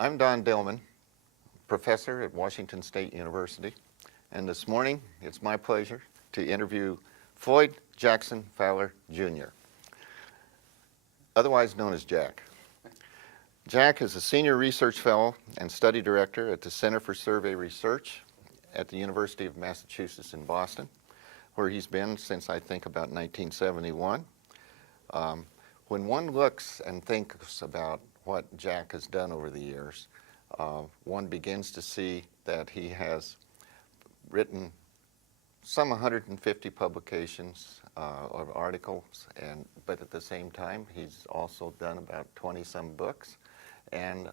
I'm Don Dillman, professor at Washington State University, and this morning it's my pleasure to interview Floyd Jackson Fowler, Jr., otherwise known as Jack. Jack is a senior research fellow and study director at the Center for Survey Research at the University of Massachusetts in Boston, where he's been since I think about 1971. When one looks and thinks about what Jack has done over the years, one begins to see that he has written some 150 publications of articles, but at the same time he's also done about 20-some books. And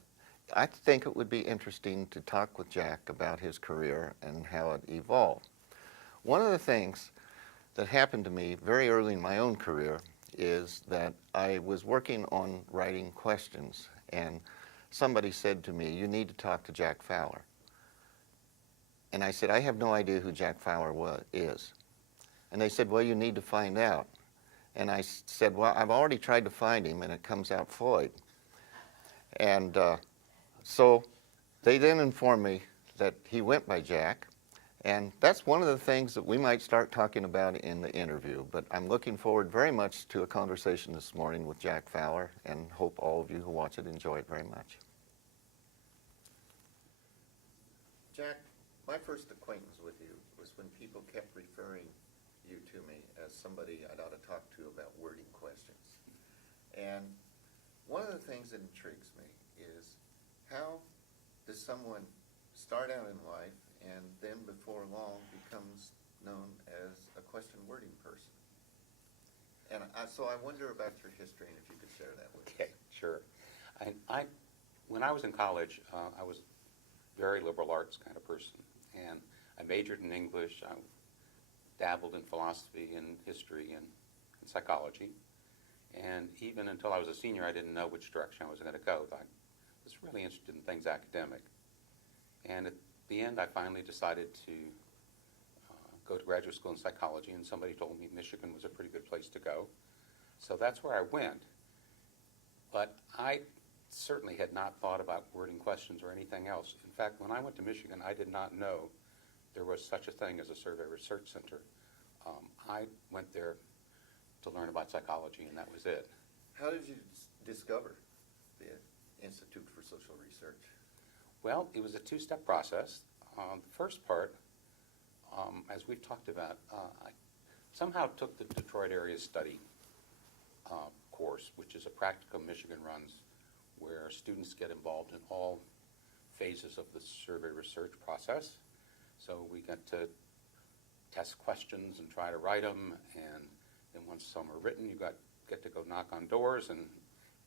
I think it would be interesting to talk with Jack about his career and how it evolved. One of the things that happened to me very early in my own career is that I was working on writing questions, and somebody said to me, "You need to talk to Jack Fowler." And I said, "I have no idea who Jack Fowler is." And they said, "Well, you need to find out." And I said, "Well, I've already tried to find him, and it comes out Floyd." And so they then informed me that he went by Jack, and that's one of the things that we might start talking about in the interview. But I'm looking forward very much to a conversation this morning with Jack Fowler, and hope all of you who watch it enjoy it very much. Jack, my first acquaintance with you was when people kept referring you to me as somebody I'd ought to talk to about wording questions. And one of the things that intrigues me is, how does someone start out in life and then before long becomes known as a question wording person? And so I wonder about your history, and if you could share that with me. Okay, sure. When I was in college, I was a very liberal arts kind of person, and I majored in English. I dabbled in philosophy and history and psychology. And even until I was a senior, I didn't know which direction I was going to go. I was really interested in things academic. And at the end, I finally decided to go to graduate school in psychology, and somebody told me Michigan was a pretty good place to go. So that's where I went. But I certainly had not thought about wording questions or anything else. In fact, when I went to Michigan, I did not know there was such a thing as a survey research center. I went there to learn about psychology, and that was it. How did you discover the Institute for Social Research? Well, it was a two-step process. The first part, as we've talked about, I somehow took the Detroit Area Study course, which is a practicum Michigan runs, where students get involved in all phases of the survey research process. So we get to test questions and try to write them, and then once some are written, you get to go knock on doors and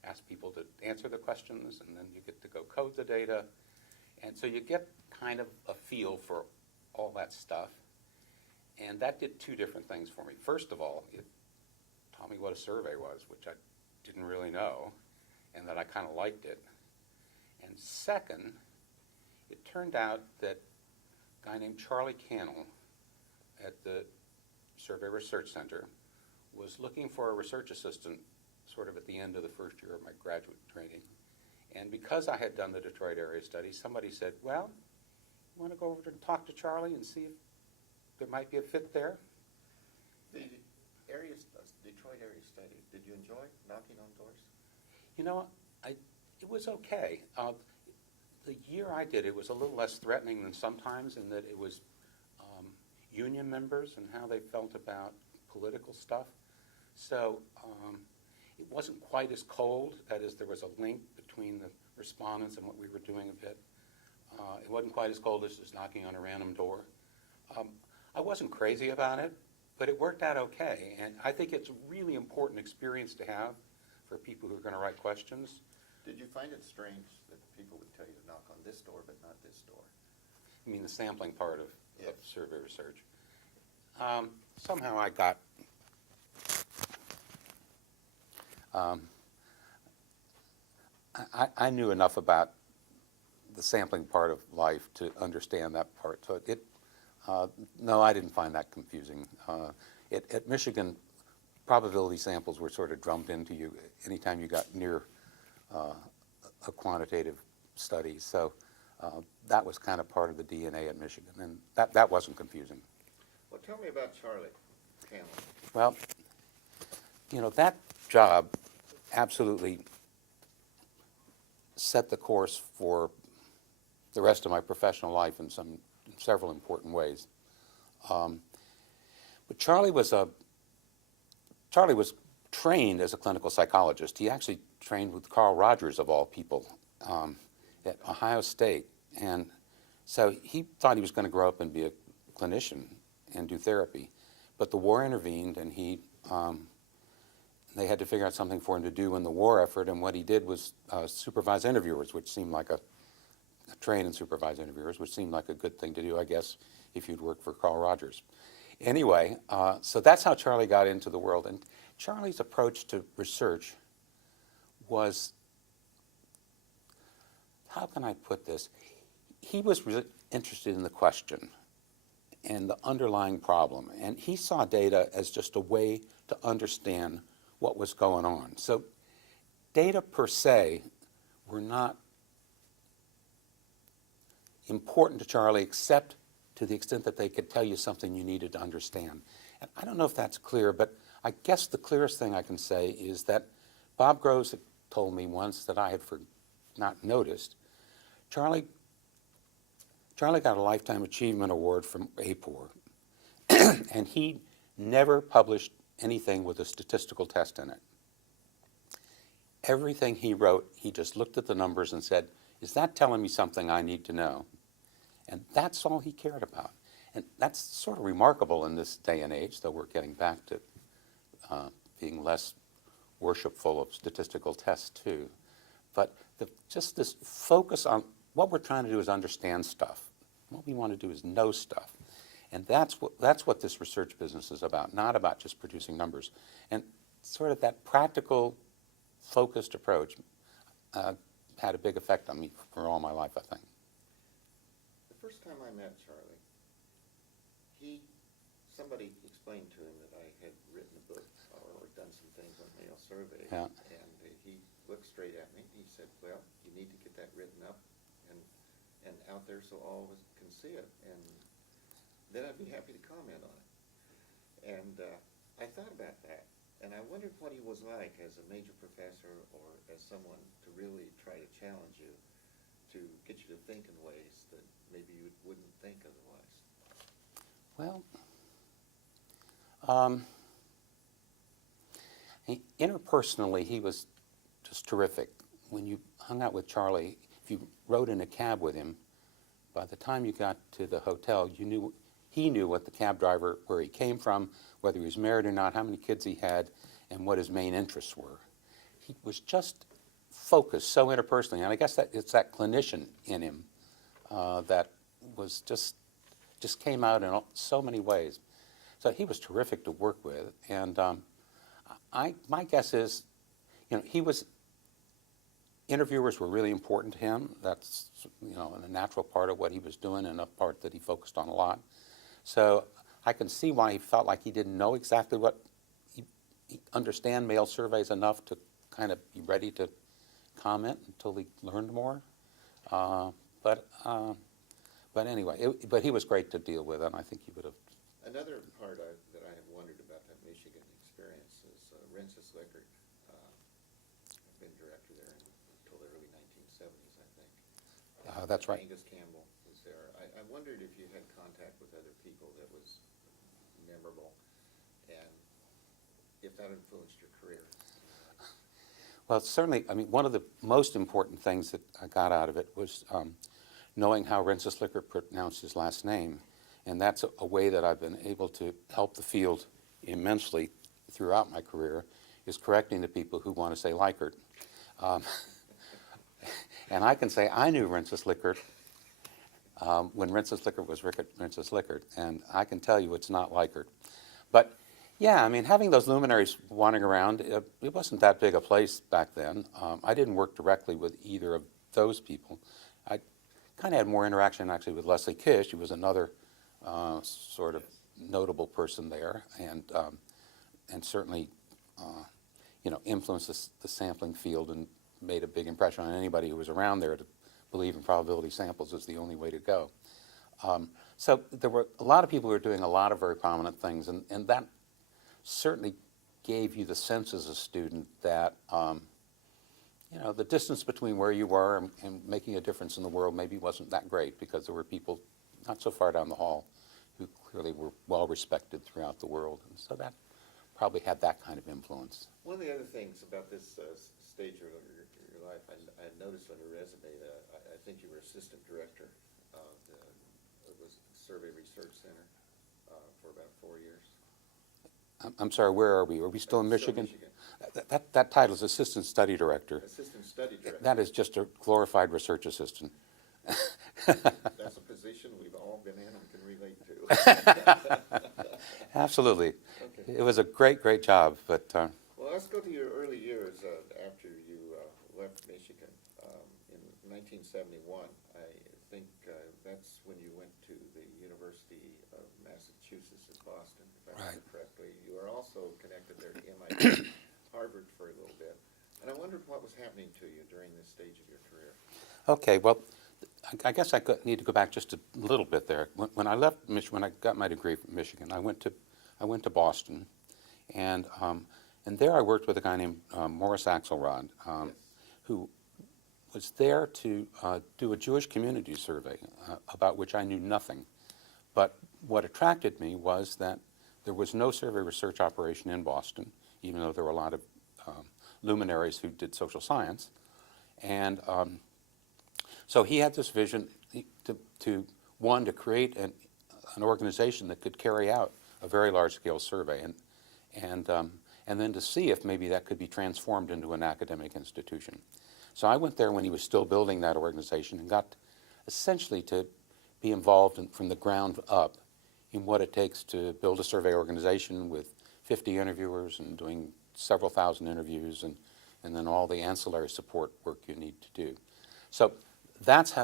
ask people to answer the questions, and then you get to go code the data. And so you get kind of a feel for all that stuff. And that did two different things for me. First of all, it taught me what a survey was, which I didn't really know, and that I kind of liked it. And second, it turned out that a guy named Charlie Cannell at the Survey Research Center was looking for a research assistant sort of at the end of the first year of my graduate training. And because I had done the Detroit area study, somebody said, "Well, you want to go over and talk to Charlie and see if there might be a fit there?" The Detroit area study, did you enjoy knocking on doors? You know, it was okay. The year I did, it was a little less threatening than sometimes, in that it was union members and how they felt about political stuff. So it wasn't quite as cold. That is, there was a link between the respondents and what we were doing a bit. It wasn't quite as cold as just knocking on a random door. I wasn't crazy about it, but it worked out okay. And I think it's a really important experience to have for people who are going to write questions. Did you find it strange that people would tell you to knock on this door but not this door? I mean, the sampling part of Yes. survey research. Somehow I got I knew enough about the sampling part of life to understand that part. So no, I didn't find that confusing. At Michigan, probability samples were sort of drummed into you anytime you got near a quantitative studies. So that was kind of part of the DNA at Michigan, and that wasn't confusing. Well, tell me about Charlie Hanlon. Well, that job absolutely set the course for the rest of my professional life in several important ways. But Charlie was trained as a clinical psychologist. He actually trained with Carl Rogers, of all people, at Ohio State. And so he thought he was going to grow up and be a clinician and do therapy. But the war intervened, and they had to figure out something for him to do in the war effort. And what he did was supervise interviewers, which seemed like train and supervise interviewers, which seemed like a good thing to do, I guess, if you'd worked for Carl Rogers. Anyway, so that's how Charlie got into the world. And Charlie's approach to research was, how can I put this? He was really interested in the question and the underlying problem. And he saw data as just a way to understand what was going on. So data per se were not important to Charlie, except to the extent that they could tell you something you needed to understand. And I don't know if that's clear, but I guess the clearest thing I can say is that Bob Groves had told me once that I had not noticed. Charlie got a Lifetime Achievement Award from AAPOR, and he never published anything with a statistical test in it. Everything he wrote, he just looked at the numbers and said, is that telling me something I need to know? And that's all he cared about. And that's sort of remarkable in this day and age, though we're getting back to being less worshipful of statistical tests too. But just this focus on what we're trying to do is understand stuff. What we want to do is know stuff. And that's what this research business is about, not about just producing numbers. And sort of that practical, focused approach had a big effect on me for all my life, I think. The first time I met Charlie, somebody explained to him that I had written a book or done some things on male survey. Yeah. And he looked straight at me. He said, well, you need to get that written up and out there so all of us can see it. And then I'd be happy to comment on it. And I thought about that. And I wondered what he was like as a major professor or as someone to really try to challenge you, to get you to think in ways that maybe you wouldn't think otherwise. Well, interpersonally, he was just terrific. When you hung out with Charlie, if you rode in a cab with him, by the time you got to the hotel, he knew what the cab driver, where he came from, whether he was married or not, how many kids he had, and what his main interests were. He was just focused so interpersonally, and I guess it's that clinician in him that was just came out in so many ways. So he was terrific to work with, and my guess is, interviewers were really important to him. That's, a natural part of what he was doing and a part that he focused on a lot. So I can see why he felt like he didn't know exactly he understand male surveys enough to kind of be ready to comment until he learned more. But anyway, but he was great to deal with, and I think he would have. Another part that I have wondered about that Michigan experience is Rensis Lickert. I've been director there until the early 1970s, I think. That's right. Angus Campbell was there. I wondered if you had contact with other people that was memorable, and if that influenced your career. Well, certainly, one of the most important things that I got out of it was knowing how Rensis Lickert pronounced his last name. And that's a way that I've been able to help the field immensely throughout my career, is correcting the people who want to say Likert. And I can say I knew Rensis Lickert when Rensis Lickert was Rensis Lickert, and I can tell you it's not Likert. But yeah, having those luminaries wandering around, it wasn't that big a place back then. I didn't work directly with either of those people. I kind of had more interaction actually with Leslie Kish, who was another sort of notable person there, and certainly influenced the sampling field and made a big impression on anybody who was around there to believe in probability samples is the only way to go. So there were a lot of people who were doing a lot of very prominent things, and that certainly gave you the sense as a student that the distance between where you were and making a difference in the world maybe wasn't that great, because there were people not so far down the hall who clearly were well respected throughout the world, and so that probably had that kind of influence. One of the other things about this stage of your life, I noticed on your resume that I think you were assistant director of the Survey Research Center for about 4 years. I'm sorry, where are we? Are we still in Michigan? That title is assistant study director. Assistant study director. That is just a glorified research assistant. That's a position we've all been in and can relate to. Absolutely. Okay. It was a great, great job, but Well, let's go to your early years after you left Michigan. In 1971, I think that's when you went to the University of Massachusetts in Boston, if I remember correctly. You were also connected there to MIT, Harvard for a little bit. And I wondered what was happening to you during this stage of your career. okay, well, I guess I need to go back just a little bit there. When I left Michigan, when I got my degree from Michigan, I went to Boston, and there I worked with a guy named Morris Axelrod, Yes. who was there to do a Jewish community survey about which I knew nothing. But what attracted me was that there was no survey research operation in Boston, even though there were a lot of luminaries who did social science. And so he had this vision to create an organization that could carry out a very large-scale survey, and then to see if maybe that could be transformed into an academic institution. So I went there when he was still building that organization and got essentially to be involved from the ground up in what it takes to build a survey organization with 50 interviewers and doing several thousand interviews, and then all the ancillary support work you need to do. So that's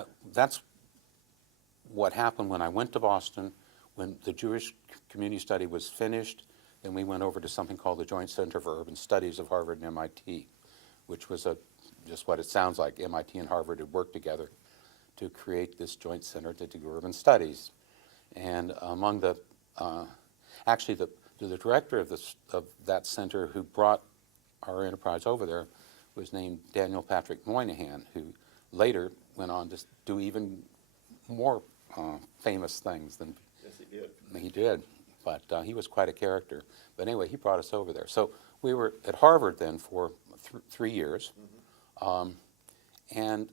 what happened when I went to Boston. When the Jewish community study was finished, then we went over to something called the Joint Center for Urban Studies of Harvard and MIT, which was just what it sounds like. MIT and Harvard had worked together to create this joint center to do urban studies. And among actually the director of that center who brought our enterprise over there was named Daniel Patrick Moynihan, who later went on to do even more famous things than Yes, he did. he did. But he was quite a character. But anyway, he brought us over there. So we were at Harvard then for 3 years. And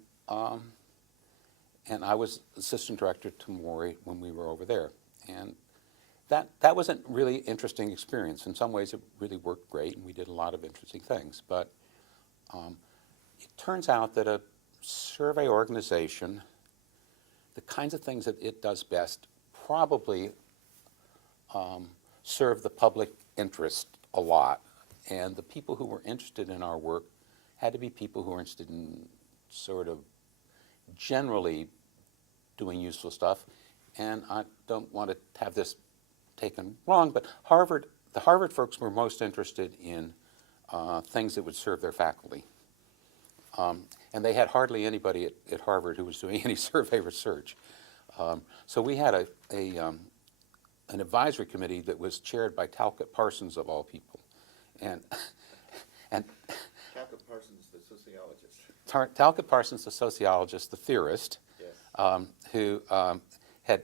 I was assistant director to Maury when we were over there. And that was a really interesting experience. In some ways, it really worked great, and we did a lot of interesting things. But it turns out that a survey organization, the kinds of things that it does best, probably serve the public interest a lot. And the people who were interested in our work had to be people who were interested in sort of generally doing useful stuff. And I don't want to have this taken wrong, but the Harvard folks were most interested in things that would serve their faculty. And they had hardly anybody at Harvard who was doing any survey research. So we had an advisory committee that was chaired by Talcott Parsons, of all people. And Talcott Parsons, the sociologist. Talcott Parsons, the sociologist, the theorist, Yes. who had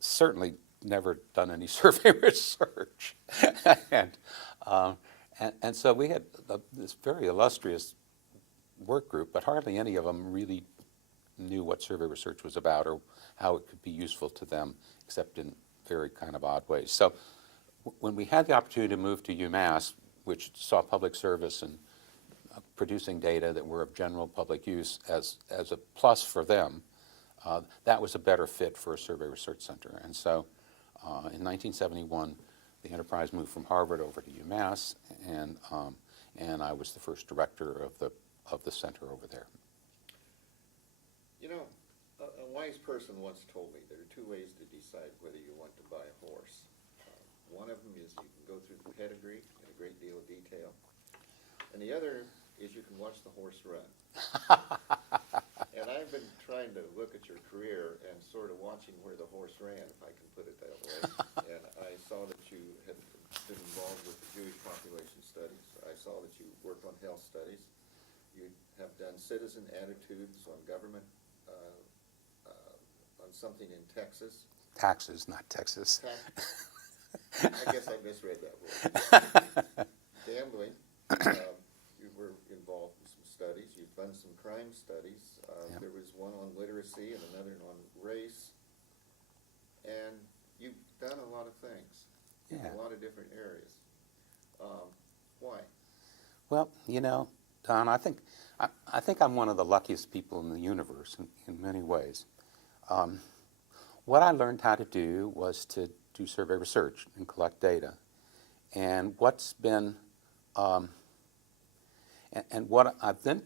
certainly never done any survey research. and so we had this very illustrious work group, but hardly any of them really knew what survey research was about or how it could be useful to them, except in very kind of odd ways. So when we had the opportunity to move to UMass, which saw public service and producing data that were of general public use as a plus for them, that was a better fit for a survey research center. And so in 1971, the enterprise moved from Harvard over to UMass, and I was the first director of the center over there. You know, a wise person once told me there are 2 ways to decide whether you want to buy a horse. One of them is you can go through the pedigree in a great deal of detail, and the other is you can watch the horse run. And I trying to look at your career and sort of watching where the horse ran, if I can put it that way. And I saw that you had been involved with the Jewish population studies. I saw that you worked on health studies. You have done citizen attitudes on government, on something in Texas. Taxes, not Texas. I guess I misread that word. Gambling, you were involved in some studies. You've done some crime studies. Yep. There was one on literacy and another on race. And you've done a lot of things in Yeah. a lot of different areas. Why? Well, you know, Don, I think I'm one of the luckiest people in the universe in many ways. What I learned how to do was to do survey research and collect data. And what's been, and what I've then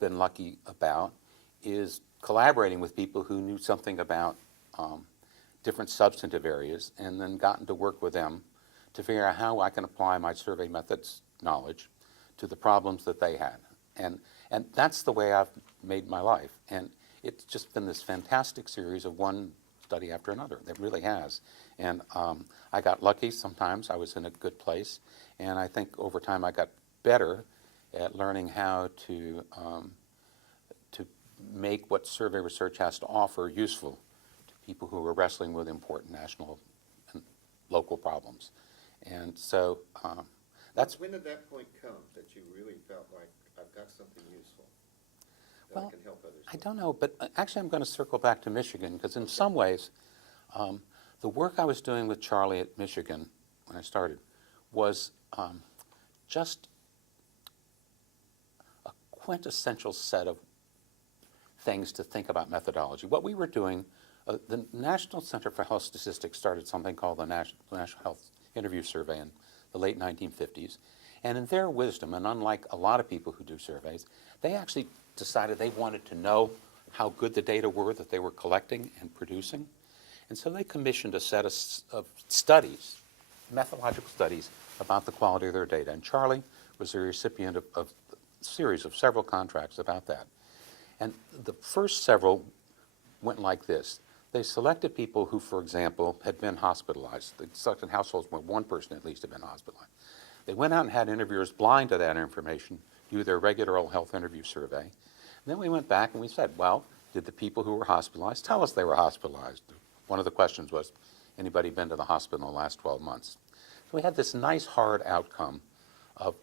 been lucky about is collaborating with people who knew something about different substantive areas, and then gotten to work with them to figure out how I can apply my survey methods knowledge to the problems that they had. And that's the way I've made my life. And it's just been this fantastic series of one study after another. It really has. And I got lucky sometimes. I was in a good place. And I think over time I got better at learning how to make what survey research has to offer useful to people who are wrestling with important national and local problems. And so that's... When did that point come that you really felt like, I've got something useful that I Well, can help others I with? don't know, but actually I'm going to circle back to Michigan, because in some ways, the work I was doing with Charlie at Michigan when I started was just a quintessential set of things to think about methodology. What we were doing, the National Center for Health Statistics started something called the National Health Interview Survey in the late 1950s. And in their wisdom, and unlike a lot of people who do surveys, they actually decided they wanted to know how good the data were that they were collecting and producing. And so they commissioned a set of studies, methodological studies, about the quality of their data. And Charlie was the recipient of a series of several contracts about that. And the first several went like this. They selected people who, for example, had been hospitalized. They selected households where one person at least had been hospitalized. They went out and had interviewers blind to that information do their regular old health interview survey. And then we went back and we said, well, did the people who were hospitalized tell us they were hospitalized? One of the questions was, anybody been to the hospital in the last 12 months? So we had this nice hard outcome of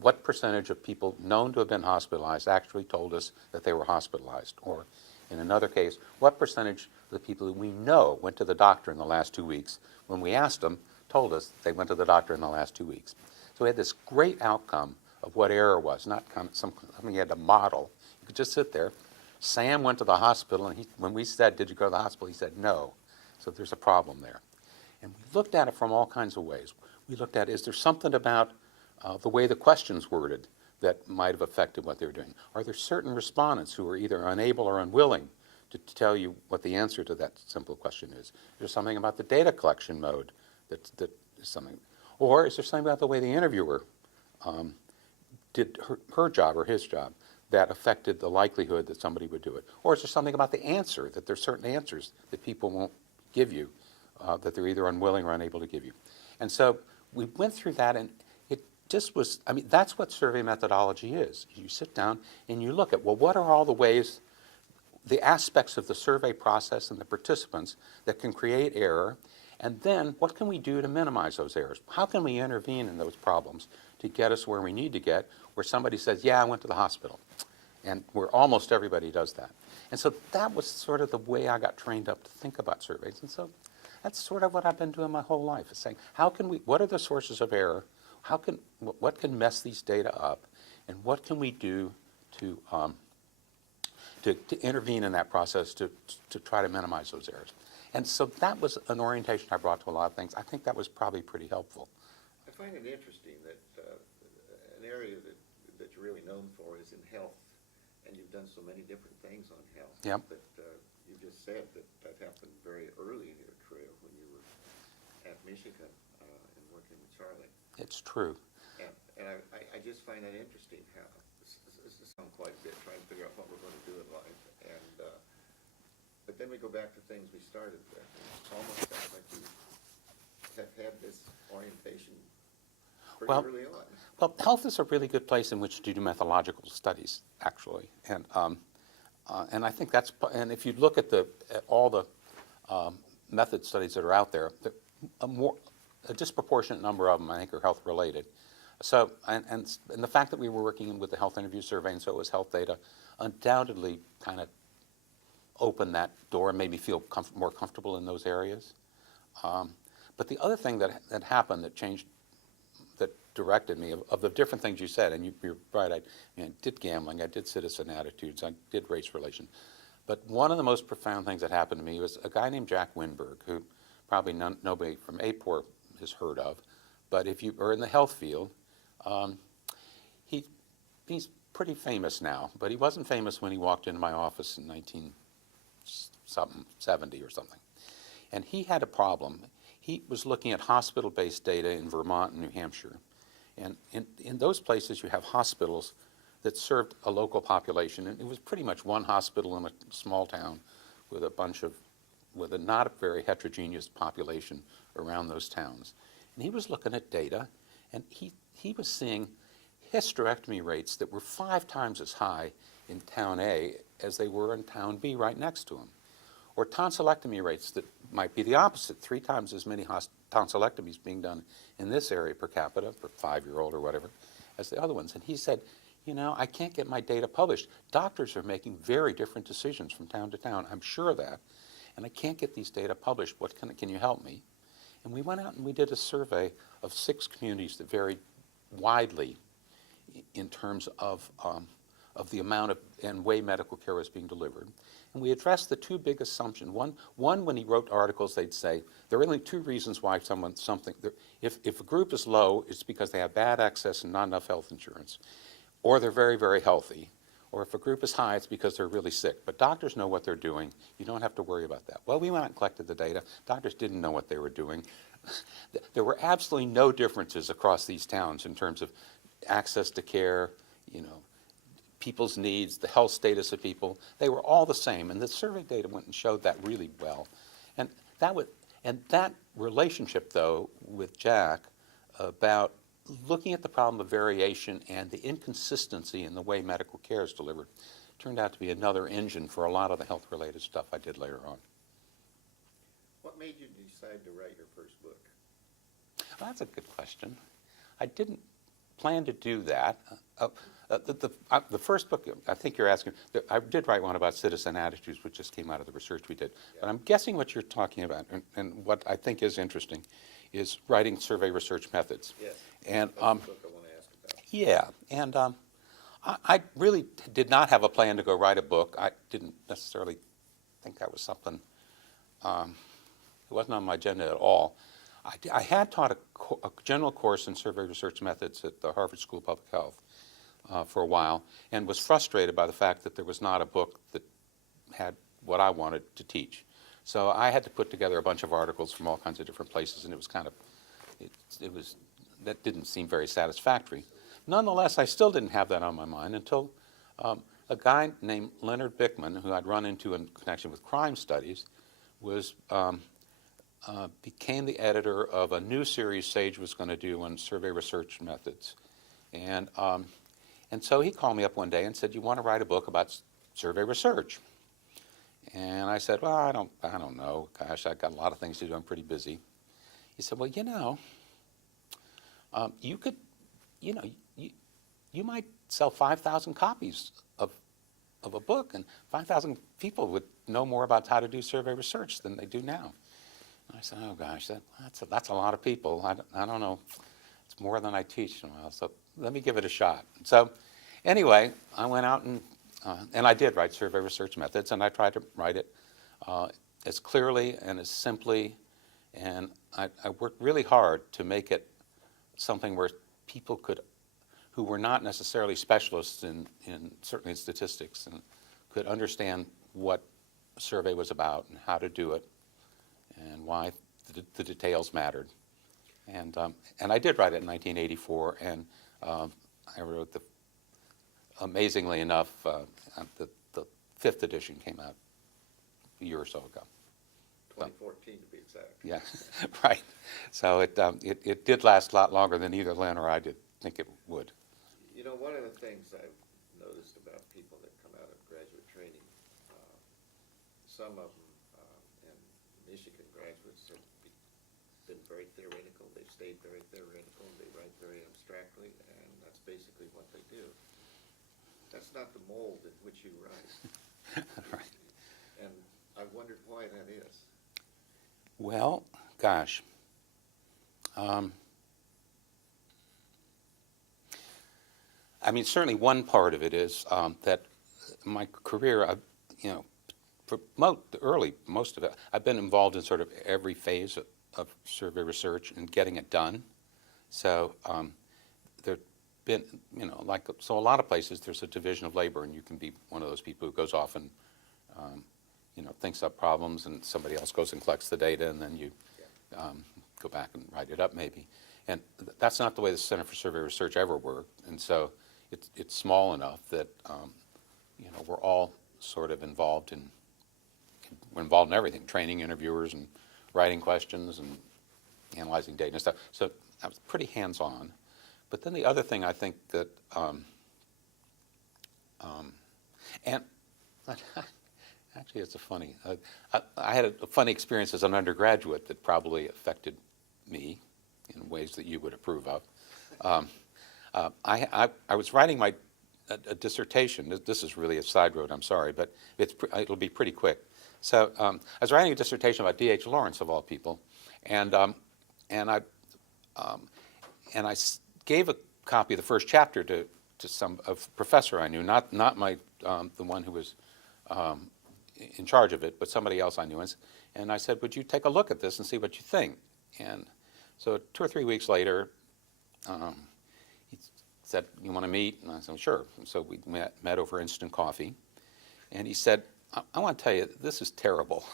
what percentage of people known to have been hospitalized actually told us that they were hospitalized. Or in another case, what percentage of the people we know went to the doctor in the last 2 weeks, when we asked them, told us they went to the doctor in the last 2 weeks. So we had this great outcome of what error was, not kind of something you had to model. You could just sit there. Sam went to the hospital, and when we said, did you go to the hospital, he said no. So there's a problem there. And we looked at it from all kinds of ways. We looked at, is there something about the way the questions worded that might have affected what they were doing? Are there certain respondents who are either unable or unwilling to tell you what the answer to that simple question is? Is there something about the data collection mode that is something? Or is there something about the way the interviewer did her job or his job that affected the likelihood that somebody would do it? Or is there something about the answer, that there's certain answers that people won't give you, that they're either unwilling or unable to give you? And so we went through that, and it just was, I mean, that's what survey methodology is. You sit down and you look at, well, what are all the ways, the aspects of the survey process and the participants that can create error, and then what can we do to minimize those errors? How can we intervene in those problems to get us where we need to get, where somebody says, yeah, I went to the hospital, and where almost everybody does that. And so that was sort of the way I got trained up to think about surveys. And so that's sort of what I've been doing my whole life, is saying, how can we, what are the sources of error? What can mess these data up? And what can we do to intervene in that process to try to minimize those errors? And so that was an orientation I brought to a lot of things. I think that was probably pretty helpful. I find it interesting that an area that you're really known for is in health, and you've done so many different things on health. Yep. But you just said that happened very early in your career when you were at Michigan and working with Charlie. It's true. And I just find that interesting how this is on quite a bit, trying to figure out what we're going to do in life. And But then we go back to things we started with. It almost sounds like you have had this orientation pretty Well, early on. Well, health is a really good place in which to do methodological studies, actually, and I think that's. And if you look at all the method studies that are out there, a disproportionate number of them, I think, are health related. So, and the fact that we were working with the health interview survey, and so it was health data, undoubtedly kind of opened that door and made me feel more comfortable in those areas. But the other thing that happened that changed, that directed me, of the different things you said, and you're right, I did gambling, I did citizen attitudes, I did race relations. But one of the most profound things that happened to me was a guy named Jack Winberg, who probably nobody from AAPOR has heard of. But if you are in the health field, he's pretty famous now, but he wasn't famous when he walked into my office in 1970 or something. And he had a problem. He was looking at hospital-based data in Vermont and New Hampshire. And in those places, you have hospitals that served a local population. And it was pretty much one hospital in a small town with a not very heterogeneous population around those towns. And he was looking at data, and he was seeing hysterectomy rates that were 5 times as high in town A as they were in town B right next to him. Or tonsillectomy rates that might be the opposite, 3 times as many tonsillectomies being done in this area per capita, per 5-year-old or whatever, as the other ones. And he said, I can't get my data published. Doctors are making very different decisions from town to town. I'm sure of that. And I can't get these data published. Can you help me? And we went out and we did a survey of 6 communities that varied widely in terms of the amount of and way medical care was being delivered. And we addressed the 2 big assumptions. One, when he wrote articles, they'd say there are only 2 reasons why if a group is low, it's because they have bad access and not enough health insurance, or they're very, very healthy, or if a group is high, it's because they're really sick. But doctors know what they're doing. You don't have to worry about that. Well, we went out and collected the data. Doctors didn't know what they were doing. There were absolutely no differences across these towns in terms of access to care, people's needs, the health status of people. They were all the same, and the survey data went and showed that really well. And that relationship, though, with Jack about looking at the problem of variation and the inconsistency in the way medical care is delivered turned out to be another engine for a lot of the health-related stuff I did later on. What made you decide to write your first book? Well, that's a good question. I didn't plan to do that. The first book, I think you're asking, I did write one about citizen attitudes, which just came out of the research we did. Yeah. But I'm guessing what you're talking about, and what I think is interesting, is writing survey research methods. Yes, and, that's the book I want to ask about. Yeah, and I really did not have a plan to go write a book. I didn't necessarily think that was something, it wasn't on my agenda at all. I had taught a general course in survey research methods at the Harvard School of Public Health for a while, and was frustrated by the fact that there was not a book that had what I wanted to teach. So I had to put together a bunch of articles from all kinds of different places, and it was kind of, that didn't seem very satisfactory. Nonetheless, I still didn't have that on my mind until a guy named Leonard Bickman, who I'd run into in connection with crime studies, became the editor of a new series Sage was going to do on survey research methods. And so he called me up one day and said, "You want to write a book about survey research?" And I said, "Well, I don't know. Gosh, I've got a lot of things to do. I'm pretty busy." He said, "Well, you could, you might sell 5,000 copies of a book, and 5,000 people would know more about how to do survey research than they do now." And I said, "Oh gosh, that's a lot of people. I don't know. It's more than I teach. So let me give it a shot." So anyway, I went out and I did write survey research methods, and I tried to write it as clearly and as simply, and I worked really hard to make it something where people who were not necessarily specialists in certainly in statistics, and could understand what a survey was about and how to do it and why the details mattered. And I did write it in 1984, and I wrote amazingly enough, the 5th edition came out a year or so ago. 2014 to be exact. Yeah, right. So it did last a lot longer than either Len or I did think it would. You know, one of the things I've noticed about people that come out of graduate training, some of them, and Michigan graduates have been very theoretical. They've stayed very theoretical. They write very abstractly, and that's basically what they do. That's not the mold in which you write. Right. And I wondered why that is. Well, gosh. I mean, certainly one part of it is that my career, you know, for most of it, I've been involved in sort of every phase of survey research and getting it done. So there've been, you know, so a lot of places there's a division of labor, and you can be one of those people who goes off and, you know, thinks up problems, and somebody else goes and collects the data, and then you go back and write it up maybe. And that's not the way the Center for Survey Research ever worked. And so it's small enough that, you know, we're all sort of involved in everything, training interviewers and writing questions and analyzing data and stuff. So I was pretty hands-on. But then the other thing I think that, and actually it's I had a funny experience as an undergraduate that probably affected me in ways that you would approve of. I was writing a dissertation. This is really a side road, I'm sorry, but it'll be pretty quick. So I was writing a dissertation about D.H. Lawrence, of all people, and I gave a copy of the first chapter to a professor I knew, not my the one who was in charge of it, but somebody else I knew. And I said, would you take a look at this and see what you think? And so 2 or 3 weeks later, he said, you want to meet? And I said, sure. And so we met over instant coffee. And he said, I want to tell you, this is terrible.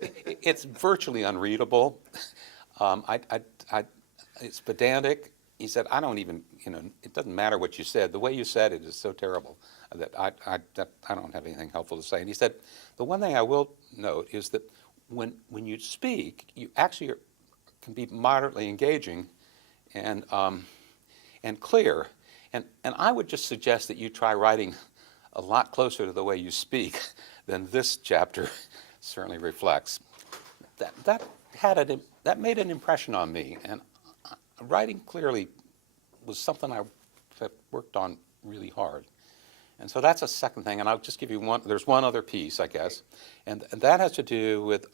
It's virtually unreadable. It's pedantic. He said, I don't even, you know, it doesn't matter what you said. The way you said it is so terrible that I don't have anything helpful to say. And he said, the one thing I will note is that when you speak, you actually can be moderately engaging and clear. And I would just suggest that you try writing a lot closer to the way you speak than this chapter certainly reflects. That made an impression on me, and writing clearly was something I worked on really hard. And so that's a second thing, and I'll just give you one. There's one other piece, I guess, and that has to do with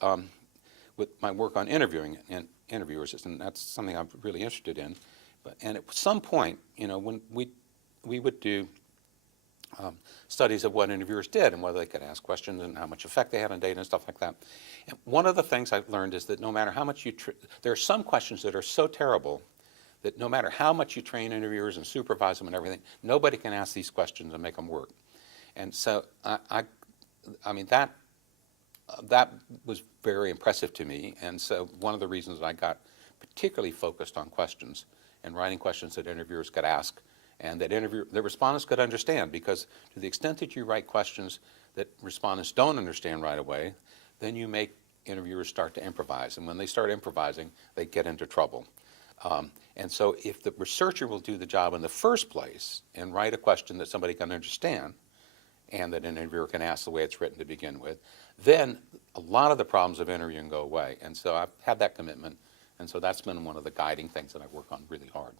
my work on interviewing and interviewers, and that's something I'm really interested in. And at some point, you know, when we would do studies of what interviewers did and whether they could ask questions and how much effect they had on data and stuff like that. And one of the things I've learned is that no matter how much there are some questions that are so terrible that no matter how much you train interviewers and supervise them and everything, nobody can ask these questions and make them work. And so I mean, that was very impressive to me. And so one of the reasons I got particularly focused on questions and writing questions that interviewers could ask and that the respondents could understand, because to the extent that you write questions that respondents don't understand right away, then you make interviewers start to improvise. And when they start improvising, they get into trouble. And so if the researcher will do the job in the first place and write a question that somebody can understand and that an interviewer can ask the way it's written to begin with, then a lot of the problems of interviewing go away. And so I've had that commitment, and so that's been one of the guiding things that I work on really hard.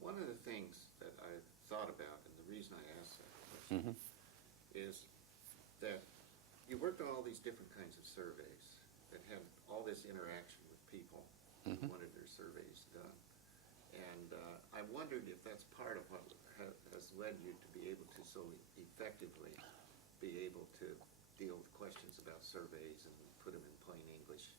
One of the things that I thought about, and the reason I asked that question, is that you worked on all these different kinds of surveys that had all this interaction with people who wanted their surveys done. And I wondered if that's part of what has led you to be able to so effectively be able to deal with questions about surveys and put them in plain English,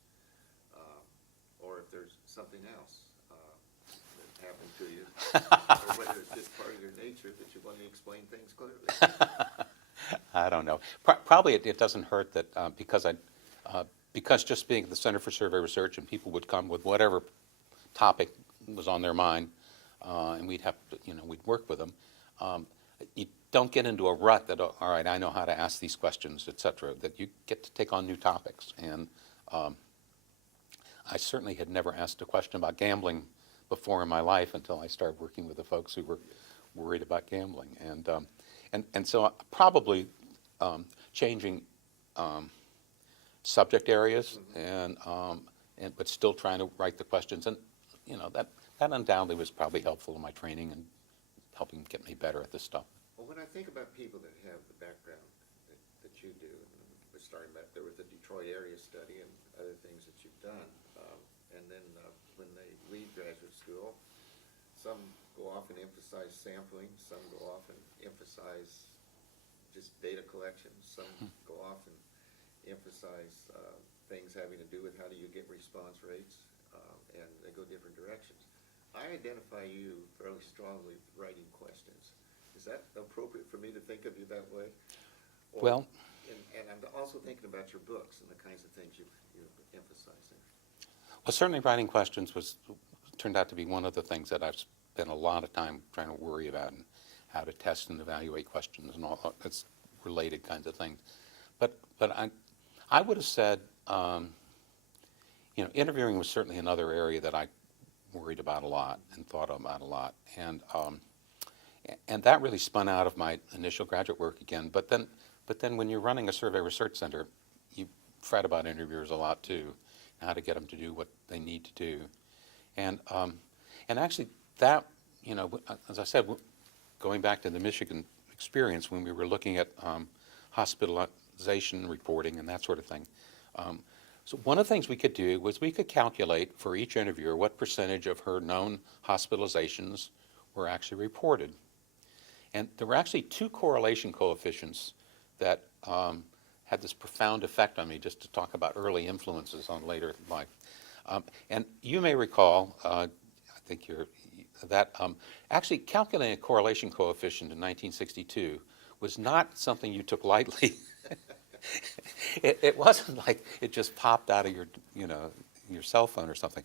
or if there's something else that happened to you, or whether it's just part of your nature that you want to explain things clearly. I don't know. Probably it doesn't hurt that because just being at the Center for Survey Research and people would come with whatever topic was on their mind, and we'd have to, we'd work with them. don't get into a rut that, all right, I know how to ask these questions, et cetera, that you get to take on new topics. And I certainly had never asked a question about gambling before in my life until I started working with the folks who were worried about gambling. And so probably changing subject areas but still trying to write the questions. And, you know, that undoubtedly was probably helpful in my training and helping get me better at this stuff. Well, when I think about people that have the background that you do, and we're starting back there with the Detroit area study and other things that you've done, and then when they leave graduate school, some go off and emphasize sampling, some go off and emphasize just data collection, some go off and emphasize things having to do with how do you get response rates, and they go different directions. I identify you fairly strongly with writing questions. Is that appropriate for me to think of you that way? Well, and I'm also thinking about your books and the kinds of things you've emphasized there. well, certainly writing questions turned out to be one of the things that I've spent a lot of time trying to worry about, and how to test and evaluate questions and all that's related kinds of things. But I would have said, you know, interviewing was certainly another area that I worried about a lot and thought about a lot, and that really spun out of my initial graduate work again. But then when you're running a survey research center, you fret about interviewers a lot too, and how to get them to do what they need to do, and actually that, you know, as I said, going back to the Michigan experience when we were looking at hospitalization reporting and that sort of thing. So one of the things we could do was we could calculate for each interviewer what percentage of her known hospitalizations were actually reported. And there were actually two correlation coefficients that had this profound effect on me, just to talk about early influences on later life. And you may recall, I think actually calculating a correlation coefficient in 1962 was not something you took lightly. It wasn't like it just popped out of your cell phone or something.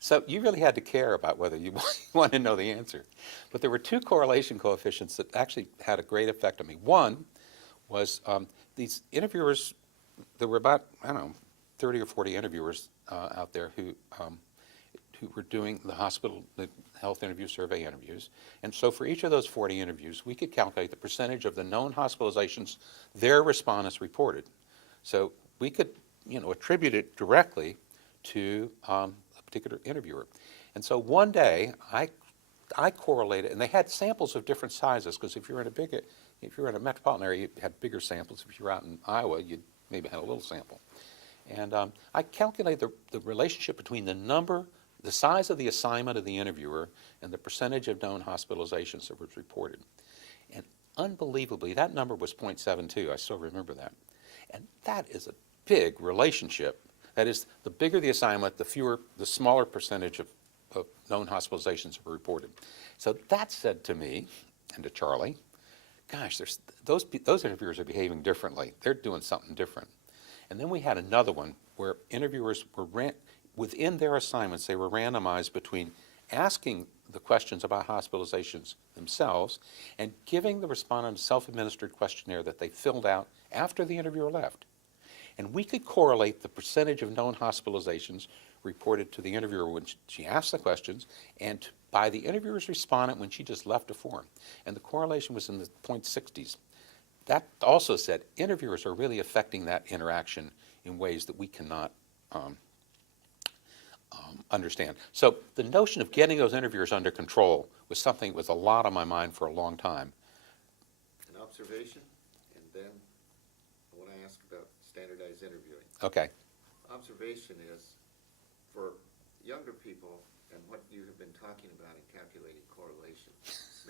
So you really had to care about whether you wanted to know the answer. But there were two correlation coefficients that actually had a great effect on me. One was these interviewers. There were about, I don't know, 30 or 40 interviewers out there who were doing the health interview survey interviews. And so for each of those 40 interviews, we could calculate the percentage of the known hospitalizations their respondents reported. So we could, you know, attribute it directly to a particular interviewer. And so one day I correlated, and they had samples of different sizes, because if you're in a metropolitan area, you had bigger samples. If you're out in Iowa, you maybe had a little sample. And I calculated the relationship between the size of the assignment of the interviewer and the percentage of known hospitalizations that was reported. And unbelievably, that number was 0.72. I still remember that. And that is a big relationship. That is, the bigger the assignment, the smaller percentage of known hospitalizations were reported. So that said to me and to Charlie, gosh, those interviewers are behaving differently. They're doing something different. And then we had another one where interviewers were within their assignments, they were randomized between asking the questions about hospitalizations themselves and giving the respondent a self-administered questionnaire that they filled out after the interviewer left. And we could correlate the percentage of known hospitalizations reported to the interviewer when she asked the questions and by the interviewer's respondent when she just left a form. And the correlation was in the 0.60s. That also said interviewers are really affecting that interaction in ways that we cannot understand. So the notion of getting those interviewers under control was something that was a lot on my mind for a long time. An observation, and then I want to ask about standardized interviewing. Okay. Observation is, for younger people and what you have been talking about in calculating correlation,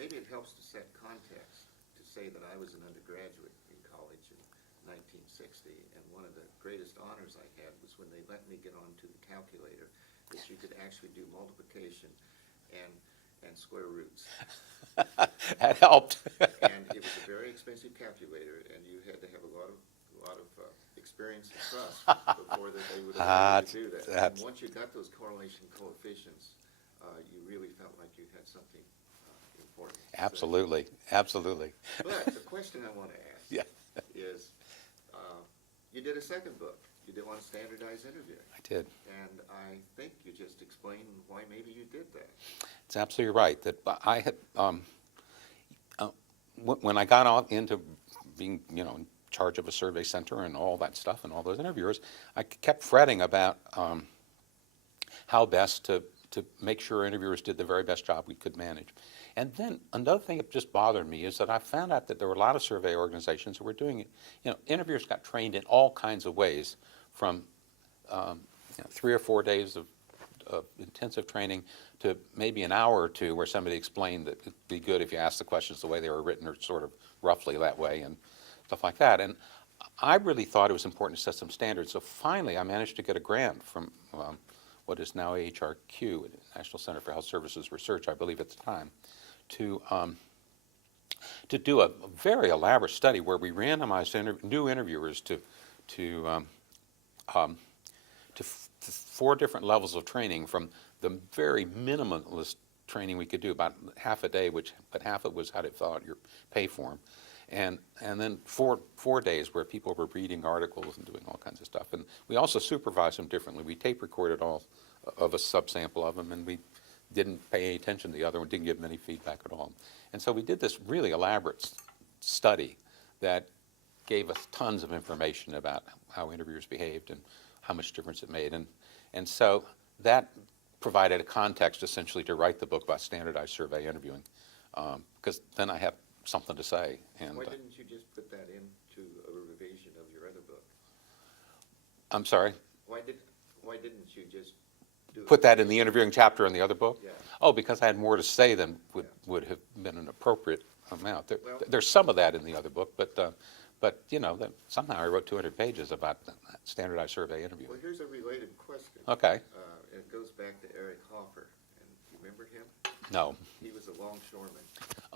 maybe it helps to set context to say that I was an undergraduate in college in 1960, and one of the greatest honors I had was when they let me get onto the calculator that you could actually do multiplication and square roots. That helped. And it was a very expensive calculator, and you had to have a lot of experience and trust before that they would allow you to do that. And once you got those correlation coefficients, you really felt like you had something important. Absolutely, absolutely. But the question I want to ask Yeah, is, you did a second book. You did one standardized interviewing. I did. And I think you just explained why maybe you did that. It's absolutely right that I had, when I got out into being, in charge of a survey center and all that stuff and all those interviewers, I kept fretting about how best to make sure interviewers did the very best job we could manage. And then another thing that just bothered me is that I found out that there were a lot of survey organizations that were doing it. Interviewers got trained in all kinds of ways, from 3 or 4 days of intensive training to maybe an hour or two where somebody explained that it'd be good if you asked the questions the way they were written or sort of roughly that way and stuff like that. And I really thought it was important to set some standards. So finally, I managed to get a grant from what is now AHRQ, National Center for Health Services Research, I believe at the time, to do a very elaborate study where we randomized new interviewers to 4 different levels of training, from the very minimalist training we could do, about half a day, but half of it was how to fill out your pay form. And then 4 days where people were reading articles and doing all kinds of stuff. And we also supervised them differently. We tape recorded all of a subsample of them, and we didn't pay any attention to the other one, didn't give them any feedback at all. And so we did this really elaborate study that gave us tons of information about how interviewers behaved and how much difference it made. And so that provided a context essentially to write the book about standardized survey interviewing, because then I have something to say. And Why didn't you just put that into a revision of your other book? I'm sorry? Why didn't you just do Put that in the interviewing chapter in the other book? Yeah. Oh, because I had more to say than would have been an appropriate amount. Well- There's some of that in the other book, but somehow I wrote 200 pages about standardized survey interviewing. Well, here's a related question. Okay. It goes back to Eric Hoffer. And you remember him? No. He was a longshoreman.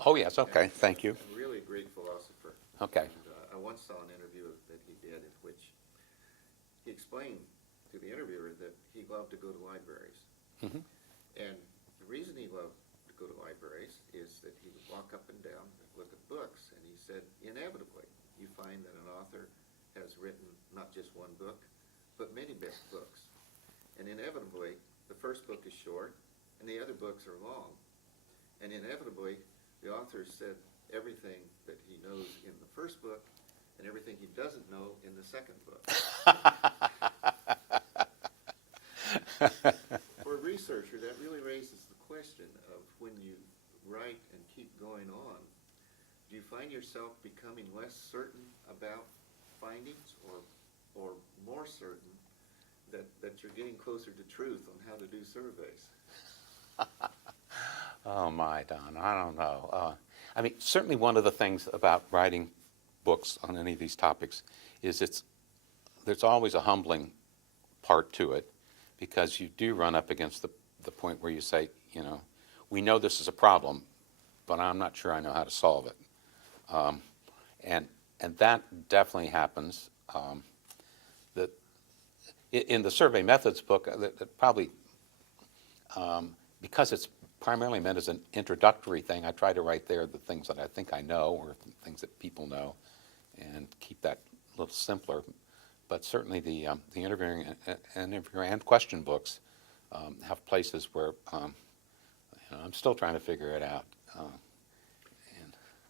Oh, yes, okay, And, thank you. A really great philosopher. Okay. And, I once saw an interview that he did in which he explained to the interviewer that he loved to go to libraries. Mhm. And the reason he loved to go to libraries is that he would walk up and down and look at books. And he said, inevitably, you find that an author has written not just one book, but many books. And inevitably, the first book is short, and the other books are long. And inevitably, the author said everything that he knows in the first book and everything he doesn't know in the second book. For a researcher, that really raises the question of when you write and keep going on, do you find yourself becoming less certain about findings or more certain that you're getting closer to truth on how to do surveys? Oh, my, Don, I don't know. I mean, certainly one of the things about writing books on any of these topics is there's always a humbling part to it, because you do run up against the point where you say, we know this is a problem, but I'm not sure I know how to solve it. And that definitely happens. In the survey methods book, that probably, because it's primarily meant as an introductory thing, I try to write there the things that I think I know or things that people know, and keep that a little simpler. But certainly the interviewing and question books have places where I'm still trying to figure it out.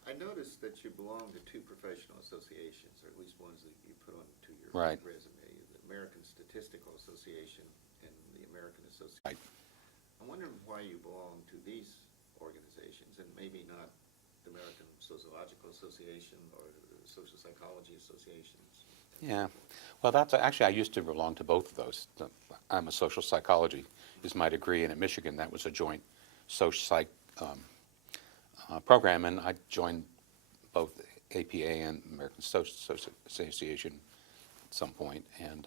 I noticed that you belong to 2 professional associations, or at least ones that you put onto your Right. resume, the American Statistical Association and the American Association. Right. I'm wondering why you belong to these organizations and maybe not the American Sociological Association or the Social Psychology Associations. Yeah, well, that's actually, I used to belong to both of those. I'm a social psychology is my degree, and at Michigan that was a joint social psych program, and I joined both APA and American Social Association at some point, and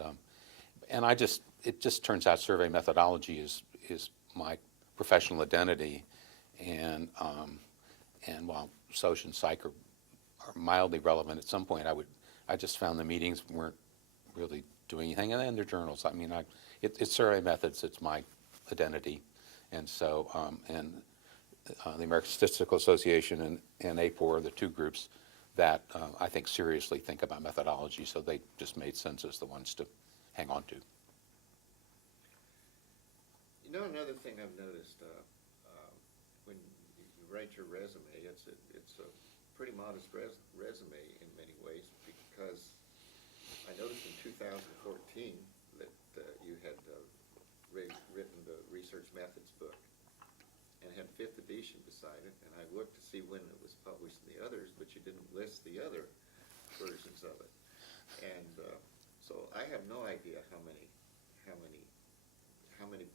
it just turns out survey methodology is my professional identity, and while social and psych are mildly relevant at some point, I just found the meetings weren't really doing anything, and then their journals. I mean, it's survey methods. It's my identity, and so the American Statistical Association and AAPOR are the two groups that I think seriously think about methodology, so they just made sense as the ones to hang on to. You know, another thing I've noticed, when you write your resume, it's a pretty modest resume in many ways, because I noticed in 2014 that you had written the research methods book and had 5th edition beside it, and I looked to see when it was published in the others, but you didn't list the other versions of it. And so I have no idea how many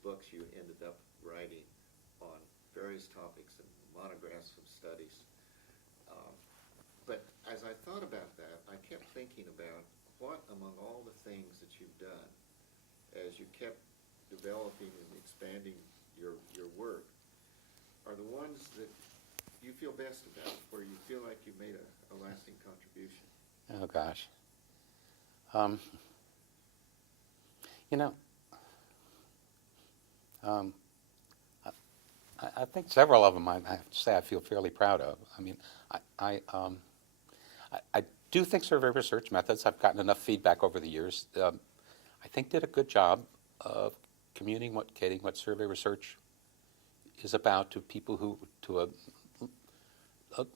books you ended up writing on various topics and monographs of studies. But as I thought about that, I kept thinking about what among all the things that you've done, as you kept developing and expanding your work, are the ones that you feel best about, where you feel like you've made a lasting contribution? Oh, gosh. You know, I think several of them I have to say I feel fairly proud of. I mean, I do think survey research methods, I've gotten enough feedback over the years, I think did a good job of communicating what survey research is about to people who, to a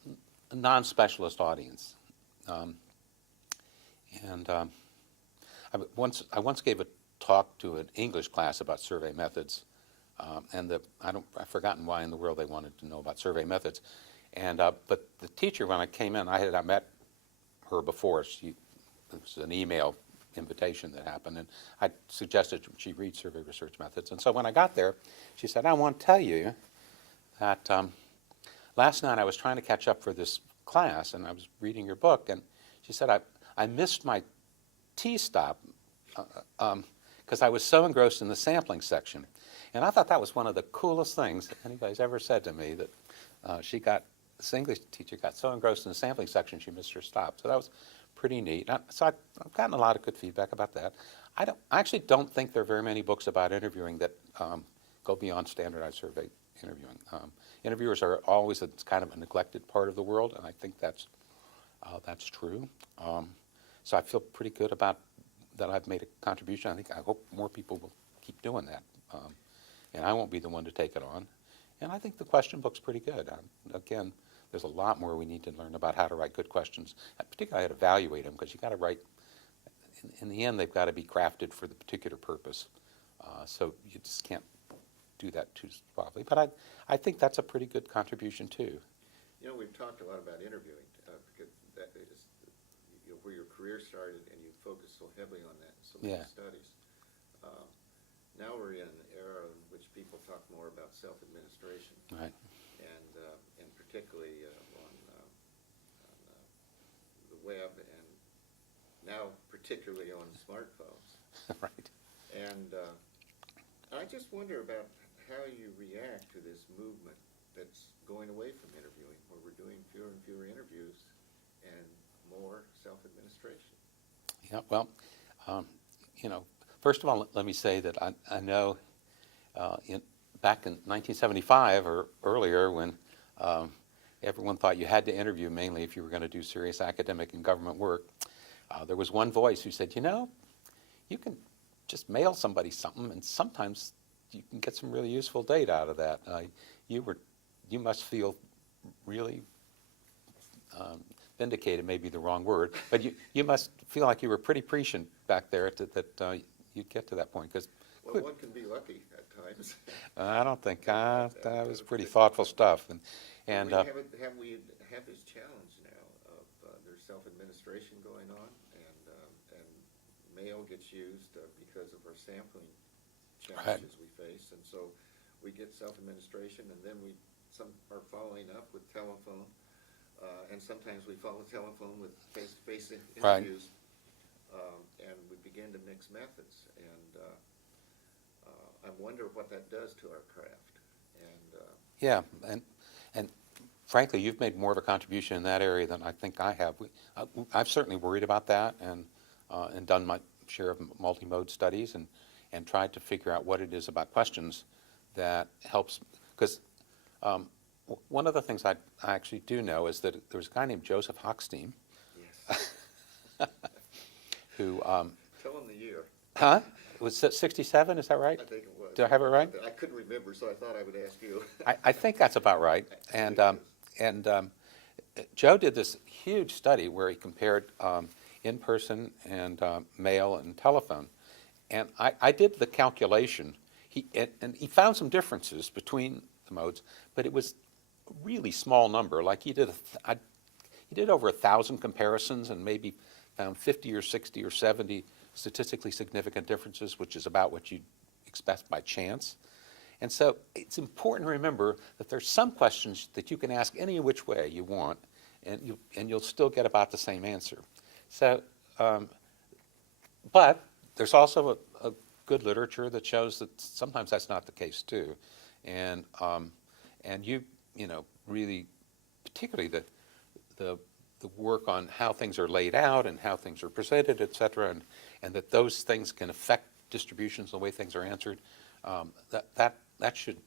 non-specialist audience. I once gave a talk to an English class about survey methods, and I've forgotten why in the world they wanted to know about survey methods. And but the teacher, when I came in, I met her before. It was an email invitation that happened, and I suggested she read survey research methods. And so when I got there, she said, "I want to tell you that last night I was trying to catch up for this class, and I was reading your book, and she said I missed my T-stop because I was so engrossed in the sampling section." And I thought that was one of the coolest things that anybody's ever said to me, that this English teacher got so engrossed in the sampling section she missed her stop. So that was pretty neat. So I've gotten a lot of good feedback about that. I actually don't think there are very many books about interviewing that go beyond standardized survey interviewing. Interviewers are always kind of a neglected part of the world, and I think that's true. So I feel pretty good about that I've made a contribution. I hope more people will keep doing that. And I won't be the one to take it on. And I think the question book's pretty good. Again, there's a lot more we need to learn about how to write good questions, particularly how to evaluate them, because you've got to write, in the end, they've got to be crafted for the particular purpose. So you just can't do that too suavely. But I think that's a pretty good contribution, too. You know, we've talked a lot about interviewing, because that is where your career started, and you focused so heavily on that in so many studies. Now we're in an era in which people talk more about self-administration, Right. And particularly on the web, and now particularly on smartphones. Right. And I just wonder about how you react to this movement that's going away from interviewing, where we're doing fewer and fewer interviews and more self-administration. Yeah, well, you know, first of all, let me say that I know back in 1975 or earlier, when everyone thought you had to interview mainly if you were going to do serious academic and government work, there was one voice who said, you know, you can just mail somebody something, and sometimes you can get some really useful data out of that. You must feel really vindicated, may be the wrong word, but you must feel like you were pretty prescient back there that you'd get to that point. Because well, one can be lucky at times. I don't think that was pretty thoughtful stuff. And we have this challenge now of there's self-administration going on, and mail gets used because of our sampling challenges we face, and so we get self-administration, and then some are following up with telephone, and sometimes we follow telephone with face-to-face interviews. And we begin to mix methods, and I wonder what that does to our craft. And yeah, and frankly, you've made more of a contribution in that area than I think I have. I've certainly worried about that, and done my share of multi-mode studies, and tried to figure out what it is about questions that helps. Because One of the things I actually do know is that there was a guy named Joseph Hochstein Yes. who, Tell him the year. huh? Was it 67, is that right? I think it was. Did I have it right? I couldn't remember, so I thought I would ask you. I think that's about right. And, It is. Joe did this huge study where he compared in-person and mail and telephone. And I did the calculation. And he found some differences between the modes, but it was a really small number. Like he did over 1,000 comparisons and maybe found 50 or 60 or 70 statistically significant differences, which is about what you'd expect by chance. And so it's important to remember that there's some questions that you can ask any which way you want, and you'll still get about the same answer. So, but there's also a good literature that shows that sometimes that's not the case too, and you know really, particularly the work on how things are laid out and how things are presented, et cetera, and that those things can affect distributions, the way things are answered. That should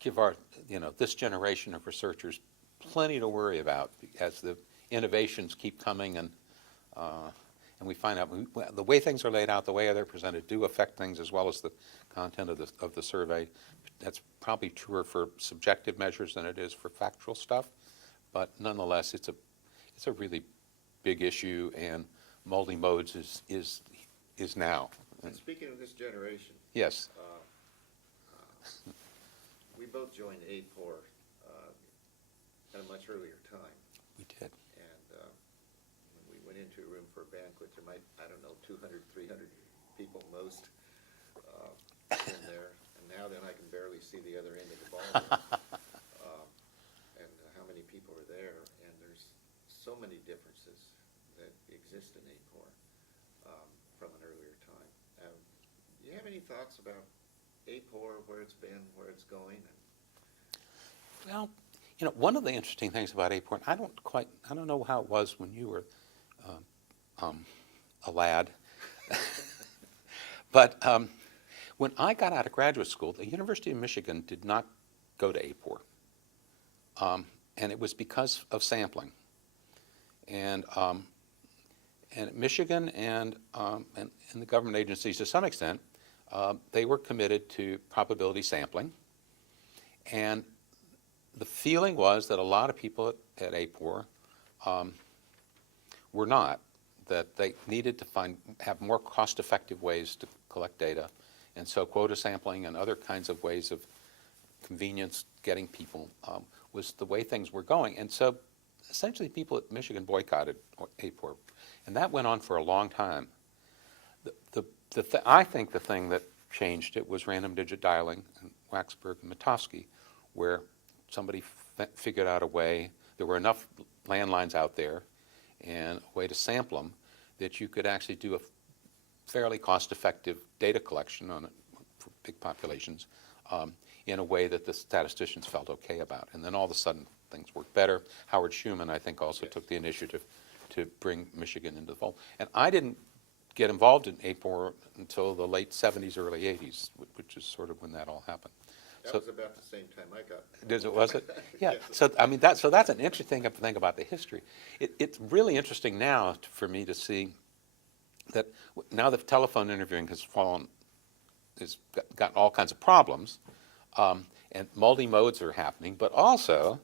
give this generation of researchers plenty to worry about as the innovations keep coming and we find out the way things are laid out, the way they're presented, do affect things as well as the content of the survey. That's probably truer for subjective measures than it is for factual stuff, but nonetheless, it's a really big issue, and multi modes is now. And speaking of this generation, Yes. we both joined AAPOR at a much earlier time. We did. And when we went into a room for a banquet, there might, I don't know, 200, 300 people most in there. And now then I can barely see the other end of the ballroom. And how many people are there. And there's so many differences that exist in AAPOR from an earlier time. Do you have any thoughts about AAPOR, where it's been, where it's going? Well, one of the interesting things about AAPOR, I don't know how it was when you were a lad, but when I got out of graduate school, the University of Michigan did not go to AAPOR, and it was because of sampling. And Michigan and the government agencies, to some extent, they were committed to probability sampling, and the feeling was that a lot of people at AAPOR were not, that they needed to have more cost-effective ways to collect data, and so quota sampling and other kinds of ways of convenience getting people was the way things were going. And so essentially people at Michigan boycotted AAPOR, and that went on for a long time. I think the thing that changed it was random digit dialing in Waxberg and Mitofsky, where somebody figured out a way, there were enough landlines out there and a way to sample them that you could actually do a fairly cost-effective data collection on it for big populations in a way that the statisticians felt okay about. And then all of a sudden things worked better. Howard Schuman, I think, also took the initiative to bring Michigan into the fold. And I didn't get involved in AAPOR until the late 70s, early 80s, which is sort of when that all happened. That was about the same time I got. Was it? Yeah. Yes. So I mean, that's an interesting thing about the history. It's really interesting now for me to see that now that telephone interviewing has got all kinds of problems, and multi modes are happening. But also,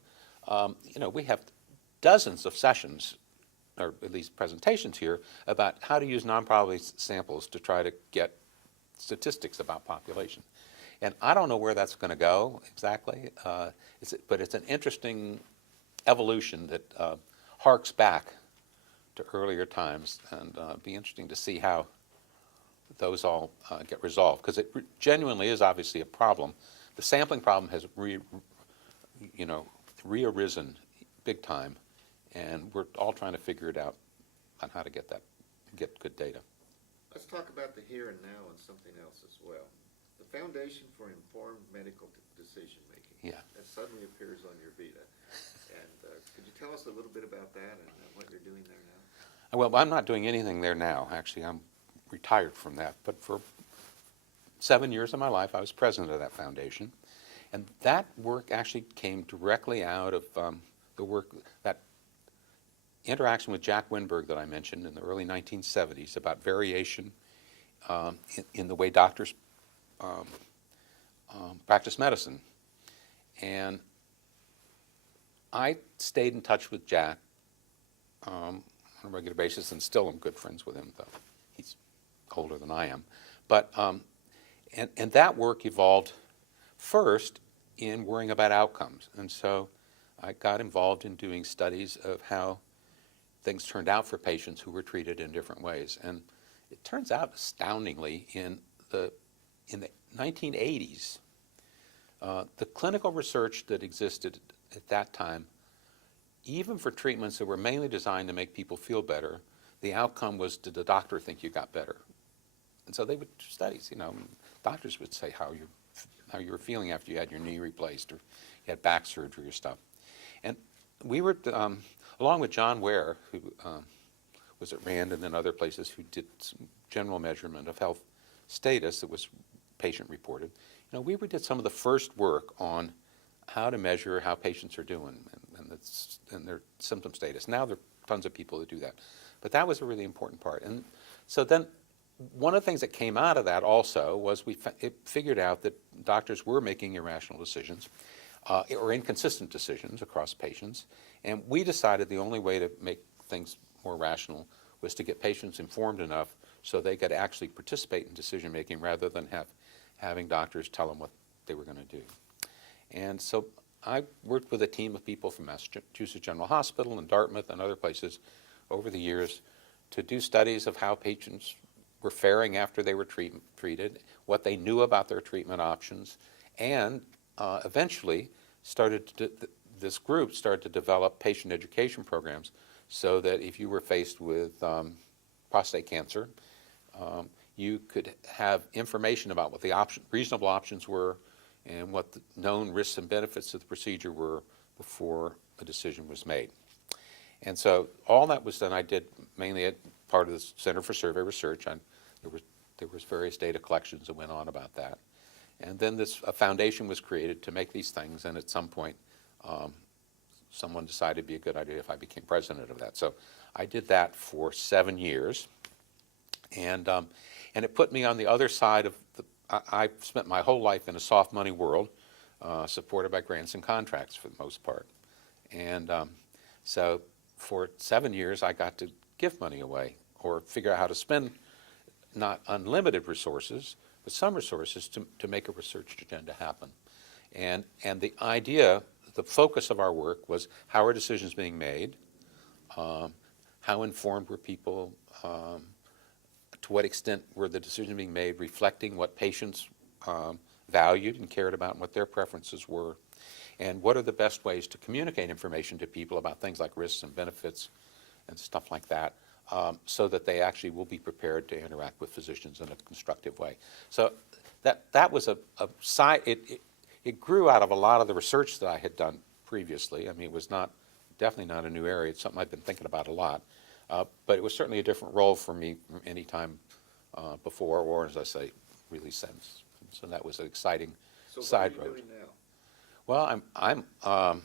we have dozens of sessions, or at least presentations here, about how to use non-probability samples to try to get statistics about population. And I don't know where that's going to go exactly, but it's an interesting evolution that harks back to earlier times, and be interesting to see how those all get resolved, because it genuinely is obviously a problem. The sampling problem has re-arisen big time, and we're all trying to figure it out on how to get good data. Let's talk about the here and now and something else as well. The Foundation for Informed Medical Decision-Making. Yeah. That suddenly appears on your Vita. And could you tell us a little bit about that and what you're doing there now? Well, I'm not doing anything there now. Actually, I'm retired from that. But for 7 years of my life, I was president of that foundation. And that work actually came directly out of the work, that interaction with Jack Winberg that I mentioned in the early 1970s about variation in the way doctors practice medicine. And I stayed in touch with Jack on a regular basis, and still am good friends with him, though he's older than I am. But and that work evolved first in worrying about outcomes. And so I got involved in doing studies of how things turned out for patients who were treated in different ways. And it turns out astoundingly in the 1980s, the clinical research that existed at that time, even for treatments that were mainly designed to make people feel better, the outcome was, did the doctor think you got better? And so they would do studies, doctors would say how you were feeling after you had your knee replaced or you had back surgery or stuff. And we were, along with John Ware, who was at Rand and then other places, who did some general measurement of health status that was patient reported. We did some of the first work on how to measure how patients are doing and their symptom status. Now there are tons of people that do that. But that was a really important part. And so then one of the things that came out of that also was it figured out that doctors were making irrational decisions or inconsistent decisions across patients. And we decided the only way to make things more rational was to get patients informed enough so they could actually participate in decision making rather than having doctors tell them what they were going to do. And so I worked with a team of people from Massachusetts General Hospital and Dartmouth and other places over the years to do studies of how patients were faring after they were treated, what they knew about their treatment options, and eventually this group started to develop patient education programs so that if you were faced with prostate cancer, you could have information about what the reasonable options were and what the known risks and benefits of the procedure were before a decision was made. And so all that was done, I did mainly at part of the Center for Survey Research. There was various data collections that went on about that. And then a foundation was created to make these things, and at some point someone decided it'd be a good idea if I became president of that. So I did that for 7 years. And it put me on the other side of I spent my whole life in a soft money world, supported by grants and contracts for the most part. And so for 7 years, I got to give money away or figure out how to spend not unlimited resources, but some resources to make a research agenda happen. And the idea, the focus of our work was how are decisions being made, how informed were people, to what extent were the decisions being made reflecting what patients valued and cared about and what their preferences were, and what are the best ways to communicate information to people about things like risks and benefits and stuff like that, so that they actually will be prepared to interact with physicians in a constructive way. So that was a side, it grew out of a lot of the research that I had done previously. I mean, it was definitely not a new area. It's something I've been thinking about a lot. But it was certainly a different role for me from any time before, or as I say, really since. So that was an exciting side road. So what are you doing now? Well, I'm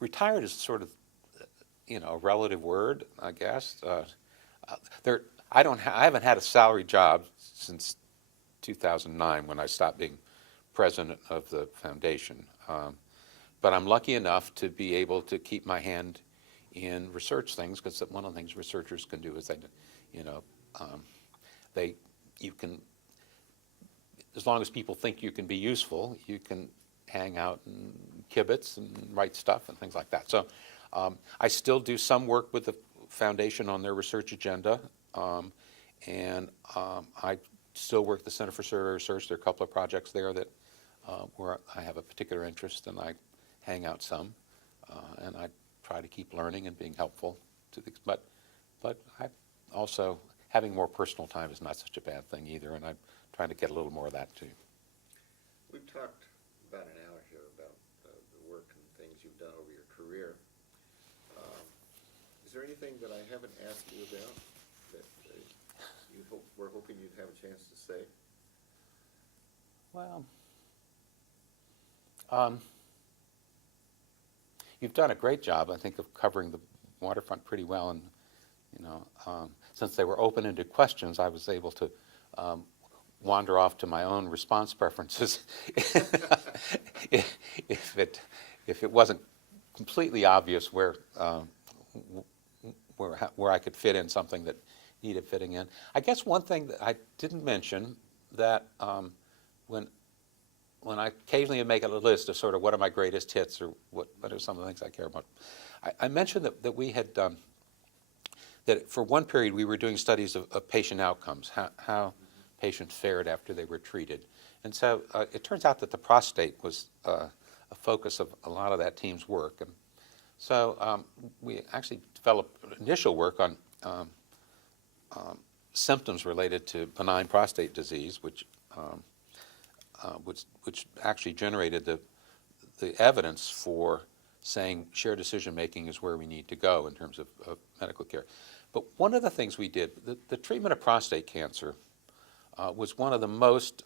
retired is sort of, a relative word, I guess. I haven't had a salary job since 2009 when I stopped being president of the foundation. But I'm lucky enough to be able to keep my hand in research things, because one of the things researchers can do is you can, as long as people think you can be useful, you can hang out and kibitz and write stuff and things like that. So I still do some work with the foundation on their research agenda, and I still work at the Center for Survey Research. There are a couple of projects there that where I have a particular interest, and I hang out some, and I try to keep learning and being helpful to the, but I also, having more personal time is not such a bad thing either, and I'm trying to get a little more of that too. We've talked about an hour here about the work and things you've done over your career. Is there anything that I haven't asked you about that we're hoping you'd have a chance to say? Well, You've done a great job, I think, of covering the waterfront pretty well. And, since they were open-ended questions, I was able to wander off to my own response preferences if it wasn't completely obvious where I could fit in something that needed fitting in. I guess one thing that I didn't mention that when I occasionally make a list of sort of what are my greatest hits or what are some of the things I care about, I mentioned that we had that for one period we were doing studies of patient outcomes, how patients fared after they were treated. And so it turns out that the prostate was a focus of a lot of that team's work. And so we actually developed initial work on symptoms related to benign prostate disease, which actually generated the evidence for saying shared decision making is where we need to go in terms of medical care. But one of the things we did, the treatment of prostate cancer was one of the most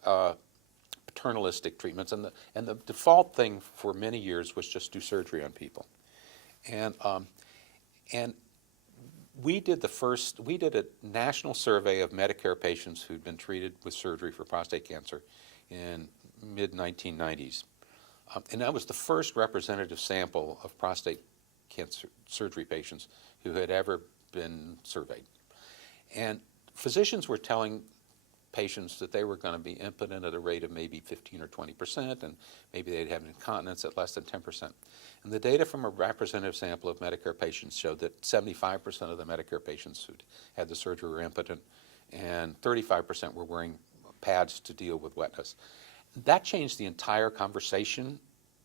paternalistic treatments, and the default thing for many years was just do surgery on people. And we did a national survey of Medicare patients who'd been treated with surgery for prostate cancer in mid-1990s. And that was the first representative sample of prostate cancer surgery patients who had ever been surveyed. And physicians were telling patients that they were going to be impotent at a rate of maybe 15 or 20%, and maybe they'd have incontinence at less than 10%. And the data from a representative sample of Medicare patients showed that 75% of the Medicare patients who'd had the surgery were impotent, and 35% were wearing pads to deal with wetness. That changed the entire conversation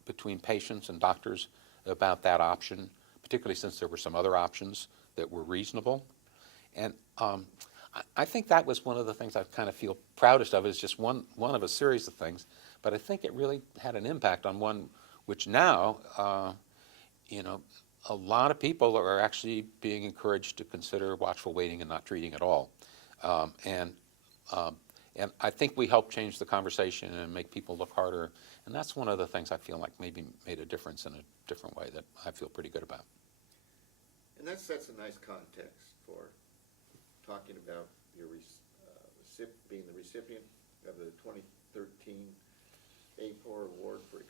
between patients and doctors about that option, particularly since there were some other options that were reasonable. And I think that was one of the things I kind of feel proudest of, is just one of a series of things. But I think it really had an impact on one which now, a lot of people are actually being encouraged to consider watchful waiting and not treating at all. And I think we helped change the conversation and make people look harder. And that's one of the things I feel like maybe made a difference in a different way that I feel pretty good about. And that sets a nice context for talking about your being the recipient of the 2013 AAPOR Award for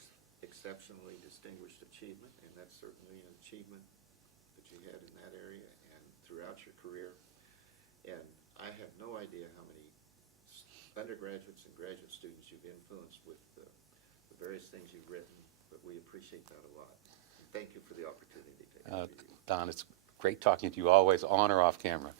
Exceptionally Distinguished Achievement, and that's certainly an achievement that you had in that area and throughout your career. And I have no idea how many undergraduates and graduate students you've influenced with the various things you've written, but we appreciate that a lot. And thank you for the opportunity to interview you. Don, it's great talking to you always, on or off camera.